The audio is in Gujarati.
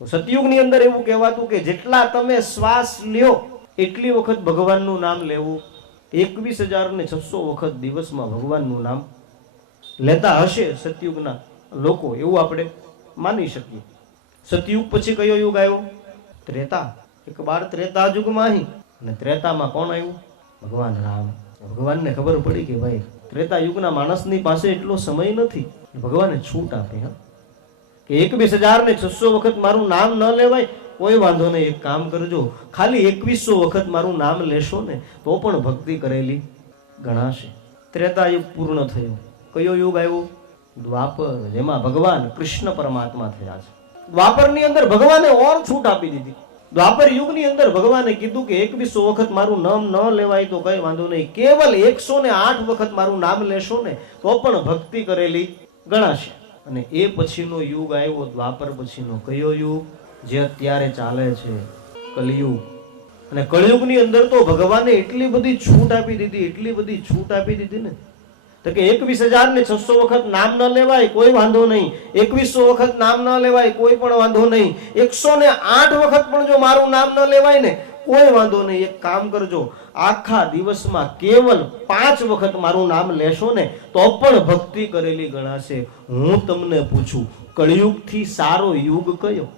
તો સતયુગની અંદર એવું કહેવાતું કે જેટલા તમે શ્વાસ લ્યો, એટલી વખત ભગવાનનું નામ લેવું. એકવીસ હજાર ને છસો વખત દિવસમાં ભગવાનનું નામ લેતા હશે સતયુગના લોકો, એવું આપણે માની શકીએ. સતયુગ પછી કયો યુગ આવ્યો? ત્રેતા. એક બાર ત્રેતા યુગમાં અહીં, અને ત્રેતામાં કોણ આવ્યું? ભગવાન રામ. ભગવાનને ખબર પડી કે ભાઈ, ત્રેતા યુગના માણસની પાસે એટલો સમય નથી, ભગવાને છૂટ આપી, હા. કે એકવીસ હજાર ને છસો વખત મારું નામ ન લેવાય, કોઈ વાંધો નહીં, એક કામ કરજો. ખાલી એકવીસો વખત મારું નામ લેશો ને, તો પણ ભક્તિ કરેલી ગણાશે. ત્રેતા યુગ પૂર્ણ થયો. કયો યુગ આવ્યો? દ્વાપર, જેમાં ભગવાન કૃષ્ણ પરમાત્મા થયા છે. દ્વાપરની અંદર ભગવાને ઓર છૂટ આપી દીધી. દ્વાપર યુગની અંદર ભગવાને કીધું કે એકવીસો વખત મારું નામ ન લેવાય, તો કઈ વાંધો નહીં. કેવલ એકસો ને આઠ વખત મારું નામ લેશો ને, તો પણ ભક્તિ કરેલી ગણાશે. અને એ પછીનો યુગ આવ્યો દ્વાપર પછીનો કયો યુગ? જે અત્યારે ચાલે છે, કલયુગ. અને કળિયુગની અંદર તો ભગવાને એટલી બધી છૂટ આપી દીધી, એટલી બધી છૂટ આપી દીધી ને. તો કે એકવીસ હજાર ને છસો વખત નામ ન લેવાય, કોઈ વાંધો નહીં. એકવીસો વખત નામ ન લેવાય, કોઈ પણ વાંધો નહીં. એકસો ને આઠ વખત પણ જો મારું નામ ન લેવાય ને કોઈ વાંધો નહીં, એક કામ કરજો. આખા દિવસમાં કેવલ પાંચ વખત મારું નામ લેશો ને, તો પણ ભક્તિ કરેલી ગણાશે. હું તમને પૂછું, કળિયુગથી સારો યુગ કયો?